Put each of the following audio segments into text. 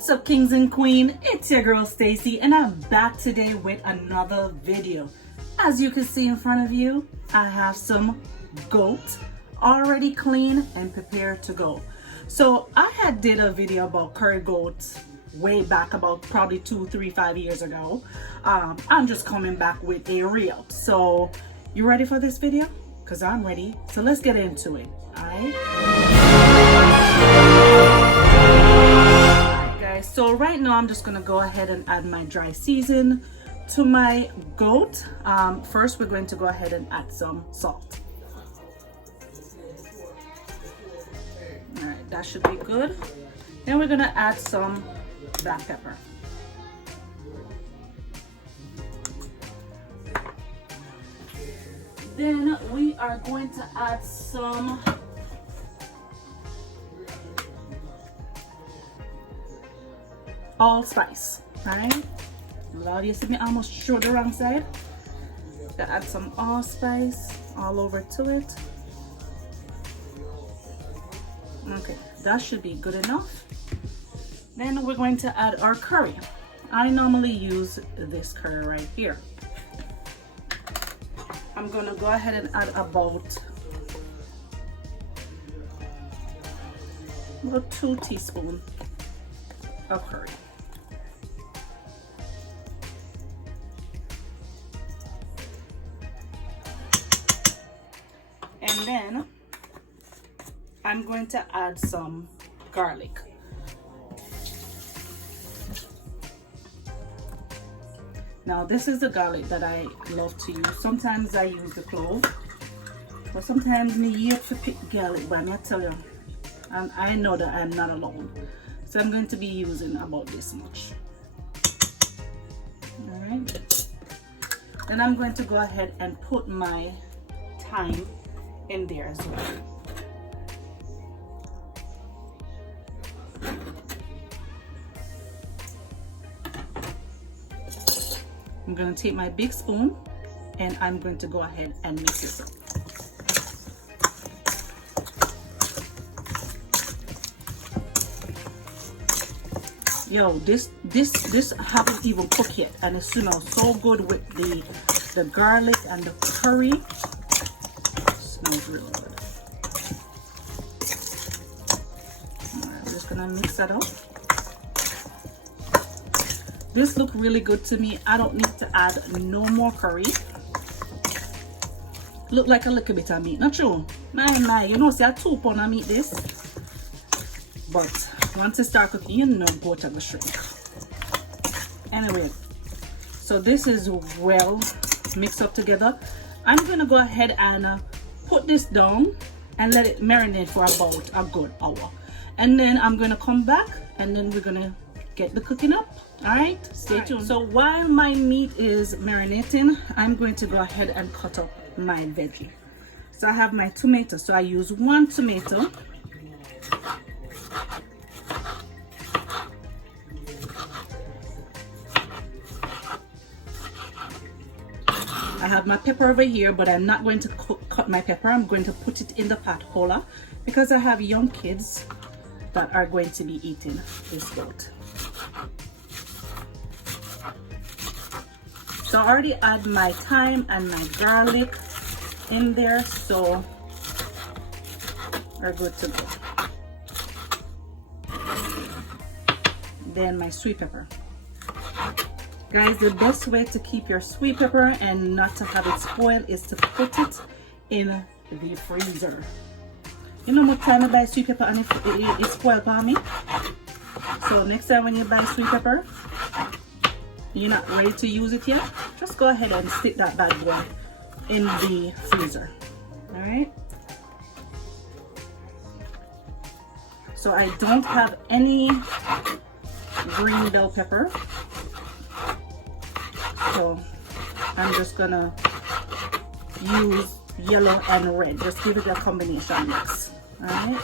What's up, kings and queen? It's your girl Stacy, and I'm back today with another video. As you can see in front of you, I have some goat already clean and prepared to go. So I had did a video about curry goats way back, about probably 2, 3, 5 years ago. I'm just coming back with a reel. So you ready for this video? Because I'm ready. So let's get into it. All right. So right now I'm just gonna go ahead and add my dry season to my goat. First we're going to go ahead and add some salt. All right, that should be good. Then we're gonna add some black pepper. Then we are going to add some allspice. All right, Lord, you see me almost showed the wrong side. To add some allspice all over to it. Okay, that should be good enough. Then we're going to add our curry. I normally use this curry right here. I'm gonna go ahead and add about 2 teaspoons of curry. And then I'm going to add some garlic. Now this is the garlic that I love to use. Sometimes I use the clove, but sometimes me hate to pick garlic, but I tell you, and I know that I'm not alone. So I'm going to be using about this much. All right. Then I'm going to go ahead and put my thyme in there as well. I'm going to take my big spoon and I'm going to go ahead and mix this up. Yo, this haven't even cooked yet, and it smells so good with the garlic and the curry. It smells really good. Alright, we're just gonna mix that up. This looks really good to me. I don't need to add no more curry. Look like a little bit of meat, not true? My, you know, see a 2 pound of meat this. But once it start cooking, you know goat are gonna shrink. Anyway, so this is well mixed up together. I'm gonna go ahead and put this down and let it marinate for about a good hour. And then I'm gonna come back and then we're gonna get the cooking up. All right, stay tuned. So while my meat is marinating, I'm going to go ahead and cut up my veggie. So I have my tomato. So I use 1 tomato. I have my pepper over here, but I'm not going to cut my pepper. I'm going to put it in the pot holder because I have young kids that are going to be eating this goat. So I already add my thyme and my garlic in there, so we're good to go. Then my sweet pepper. Guys, the best way to keep your sweet pepper and not to have it spoil is to put it in the freezer. You know how much time I buy sweet pepper and it spoiled for me? So next time when you buy sweet pepper, you're not ready to use it yet, just go ahead and stick that bad boy in the freezer. All right. So I don't have any green bell pepper, so I'm just gonna use yellow and red. Just give it a combination mix. All right.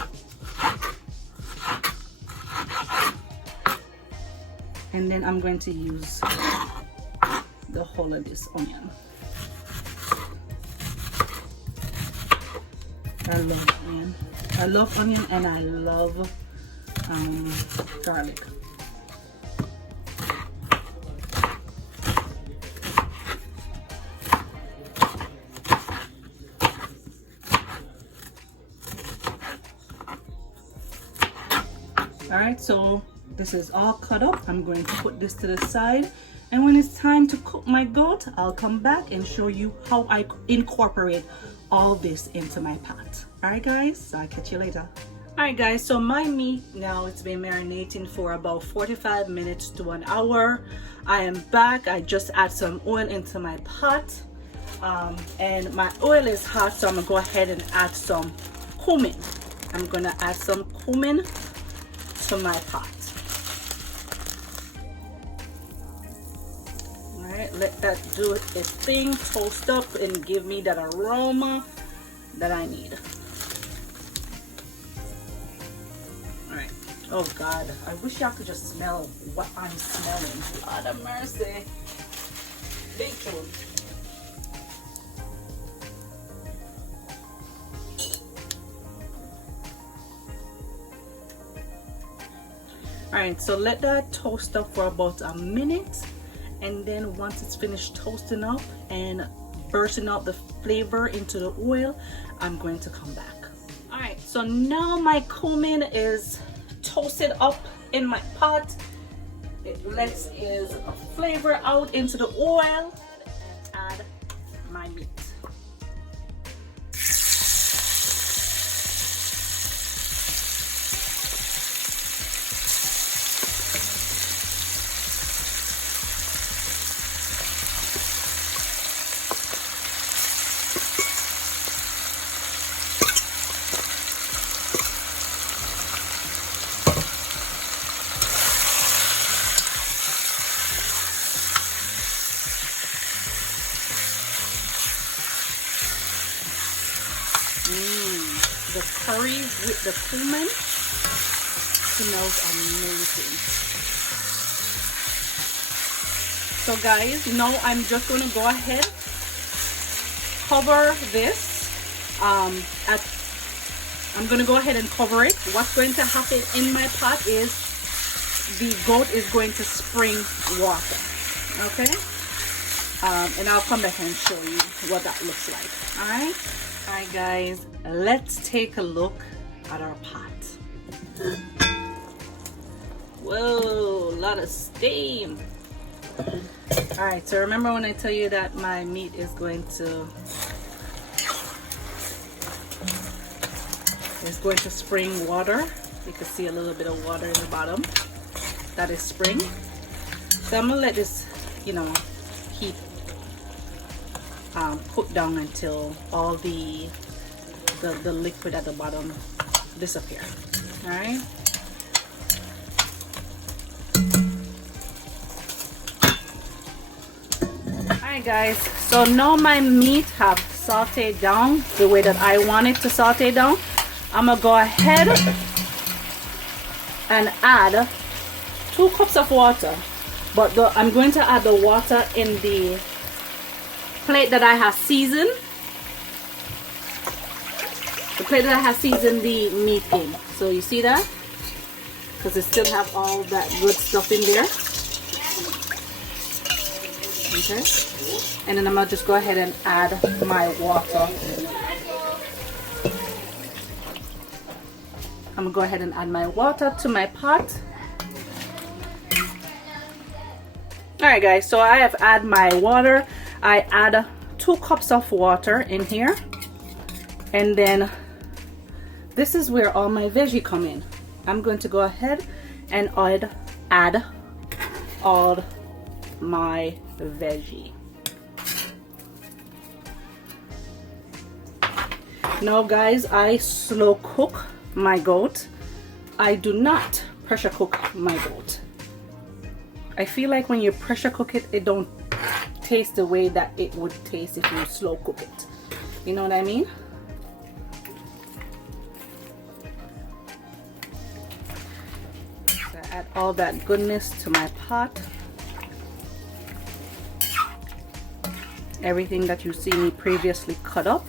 And then I'm going to use the whole of this onion. I love onion. I love onion and I love garlic. All right, so this is all cut up. I'm going to put this to the side, and when it's time to cook my goat, I'll come back and show you how I incorporate all this into my pot. All right guys, so I'll catch you later. All right guys, so my meat now, it's been marinating for about 45 minutes to an hour. I am back. I just add some oil into my pot, and my oil is hot, so I'm gonna go ahead and add some cumin. I'm gonna add some cumin to my pot. All right, let that do its thing, toast up and give me that aroma that I need. Oh God, I wish y'all could just smell what I'm smelling. Lord have mercy. Big tune. Alright, so let that toast up for about a minute, and then once it's finished toasting up and bursting out the flavor into the oil, I'm going to come back. Alright, so now my cumin is toasted up in my pot. It lets its flavor out into the oil. Add my meat. The curry with the cumin smells amazing. So guys, now I'm just going to go ahead, cover this. I'm going to go ahead and cover it. What's going to happen in my pot is the goat is going to spring water. Okay? And I'll come back and show you what that looks like. Alright? Alright guys, let's take a look at our pot. Whoa, a lot of steam. Alright, so remember when I tell you that my meat is going to spring water. You can see a little bit of water in the bottom. That is spring. So I'm gonna let this, heat cook down until all the liquid at the bottom disappear. All right. Alright guys, so now my meat have sauteed down the way that I want it to saute down. I'm gonna go ahead and add 2 cups of water, but I'm going to add the water in the plate that I have seasoned. The plate that I have seasoned the meat in. So you see that? Because it still have all that good stuff in there. Okay. And then I'm gonna just go ahead and add my water. I'm gonna go ahead and add my water to my pot. Alright guys, so I have added my water. I add 2 cups of water in here, and then this is where all my veggie come in. I'm going to go ahead and add all my veggie. Now guys, I slow cook my goat. I do not pressure cook my goat. I feel like when you pressure cook it, it don't taste the way that it would taste if you slow cook it. You know what I mean? So I add all that goodness to my pot. Everything that you see me previously cut up,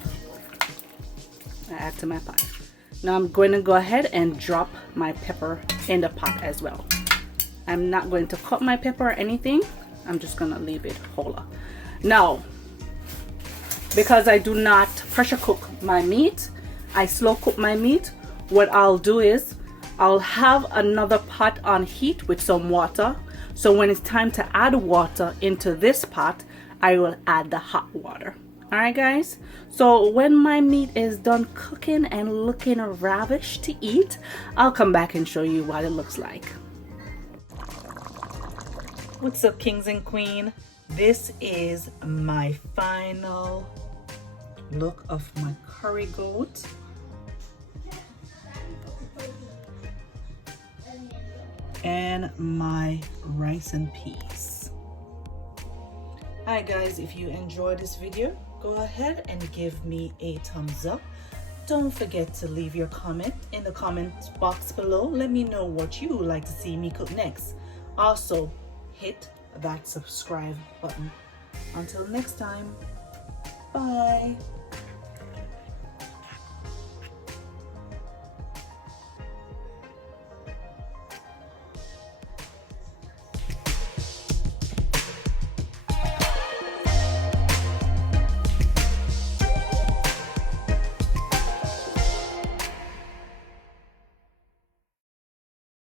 I add to my pot. Now I'm going to go ahead and drop my pepper in the pot as well. I'm not going to cut my pepper or anything. I'm just gonna leave it whole. Now, because I do not pressure cook my meat, I slow cook my meat, what I'll do is I'll have another pot on heat with some water. So when it's time to add water into this pot, I will add the hot water. All right, guys. So when my meat is done cooking and looking ravish to eat, I'll come back and show you what it looks like. What's up, kings and queen? This is my final look of my curry goat. And my rice and peas. Hi guys, if you enjoyed this video, go ahead and give me a thumbs up. Don't forget to leave your comment in the comment box below. Let me know what you would like to see me cook next. Also, hit that subscribe button. Until next time, bye.